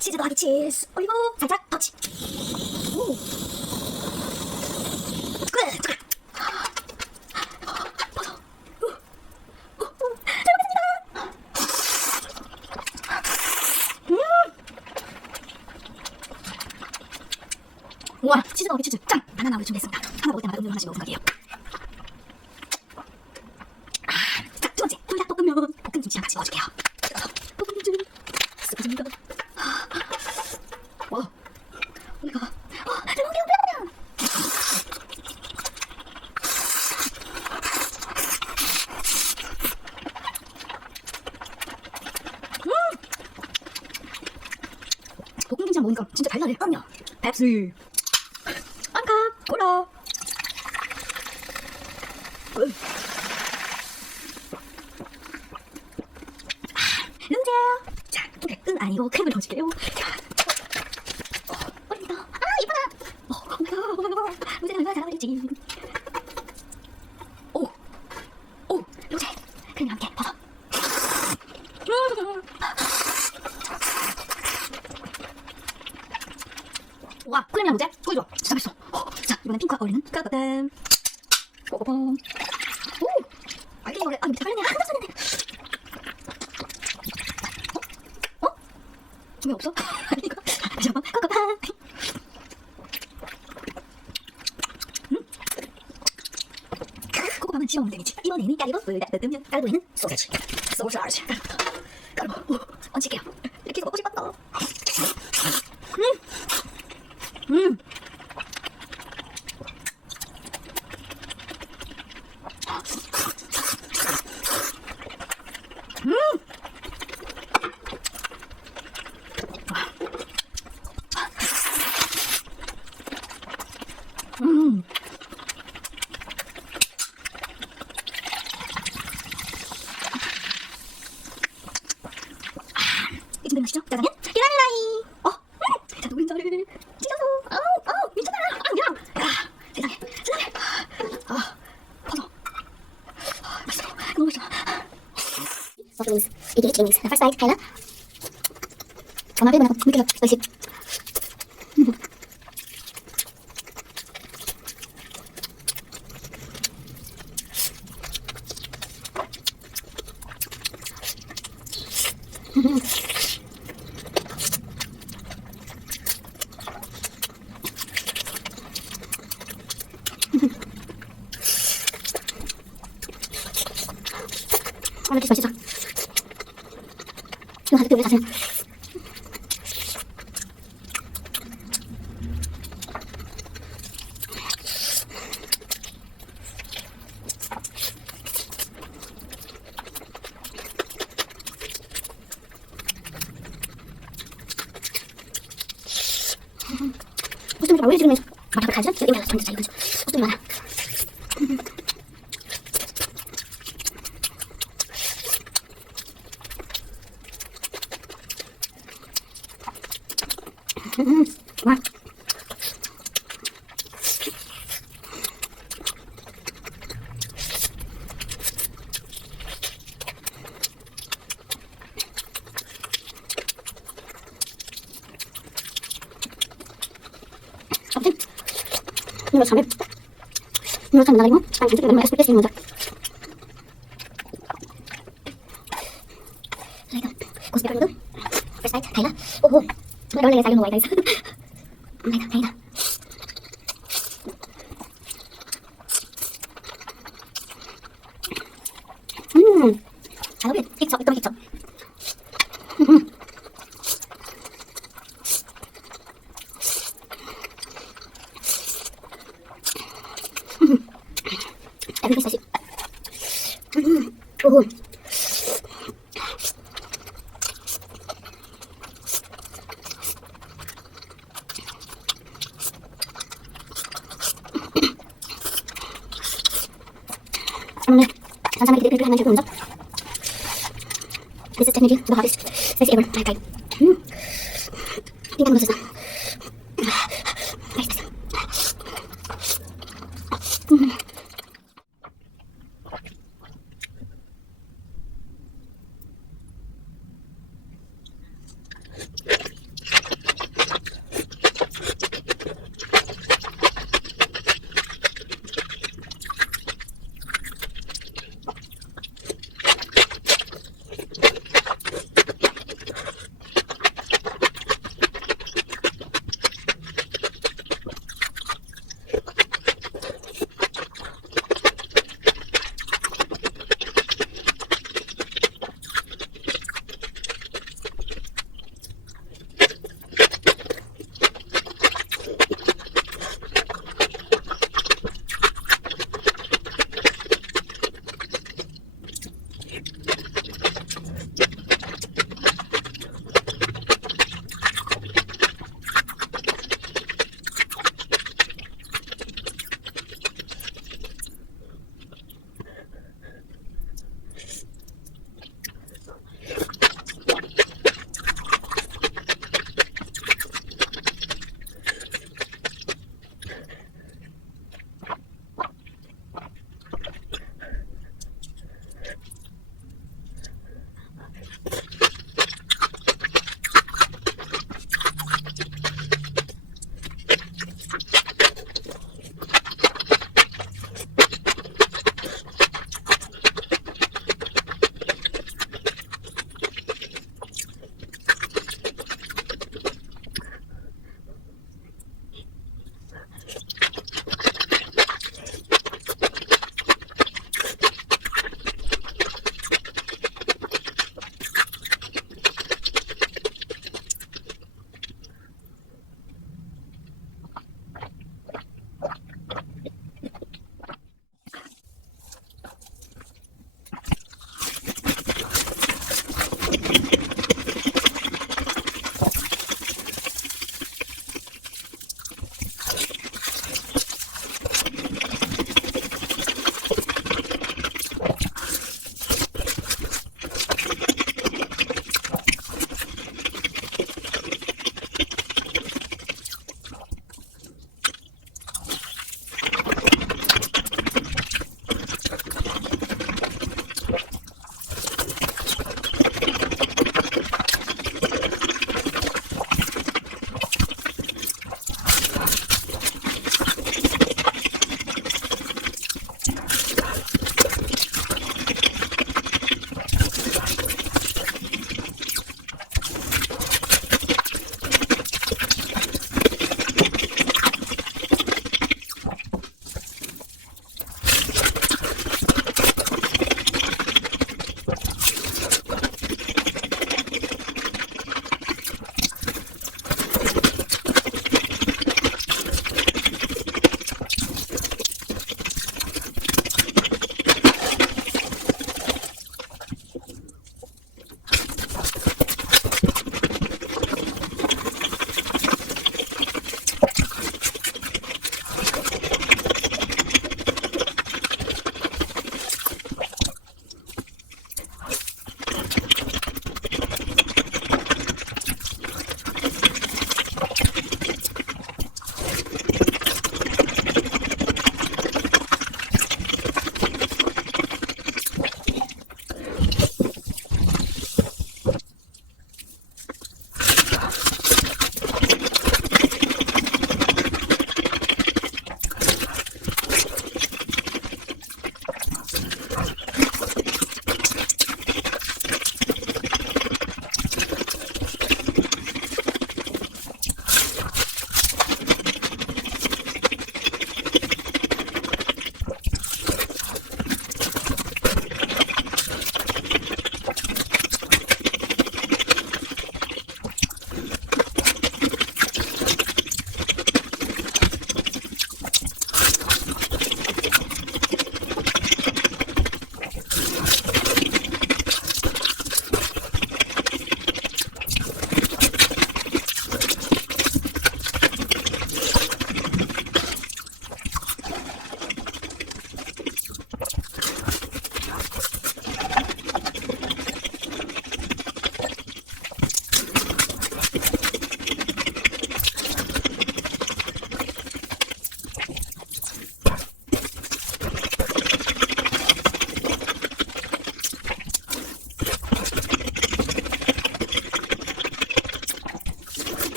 치즈 더하기 치즈 올리고 살짝 터치. 오. 끝. 버섯. 잘 먹겠습니다. 우와, 치즈 더하기 치즈 짱! 바나나우유 준비했습니다. 하나 먹을 때마다 음료 하나씩 먹을 생각이에요. 자, 두 번째 불닭볶음면. 볶은 김치랑 같이 넣어줄게요. 볶은 김치 쓱어줍니다. 와, 오이가 잘 먹게요. 불닭볶음면. 볶은 김치랑 먹으니까 진짜 달달해. 그럼요. 펩시. 안카 콜라. 루제. 자, 은 아니고 크림을 넣어줄게요. 어립니다. 아, 이쁘다. 루제가 얼마나 잘 어울릴지. 오, 루제. 크림과 함께 버섯. 와, 크림이랑 루제 꿀 좋아. 진짜 맛있어. 자, 이번엔 핑크와 어울리는 까까땀. 뽀뽀뽕. 오, 알갱이 원래 밑에 깔렸네. 한참 썼는데. 왜 없어? 이거 다시 한번 까까땀. 코코팜은 씹어먹는 재미지. 이번에는 까리보 불닭볶음면. 까리보에는 소세지. 소세지. 까리보. 얹을게요. 이렇게 먹고 싶었어. 이쯤 맛이죠? 짜장면 계란후라이. 자, 노른자를 찢어서. 미쳤다. 야, 세상에. 버섯. 맛있어. 너무 맛있어. Soft wings. Eat chicken wings. The first bite, Kayla. Kamar ko muna spicy. 이렇게 맛있어. 이거 가득 우리 자세요. 코스튬이 오래 지르면서 맛을 가져? 여기 달라. 진짜 이거 코스튬 많아. 와. 어때? 이거 참해. 이거 참 나가리고 참 간식이 얼마나 스페이스 있는 거죠? 이거 고스페르도 first bite Kayla. 오호. 정말 원래 살려놓은 와이가 있어. Kayla. 잘 어울려. 픽처, 이거 픽처. everything spicy. 오호. 감사합니다. 기대를 하면 좋은 점. This is technically the hottest spicy ever. Okay. 핑크한 것에서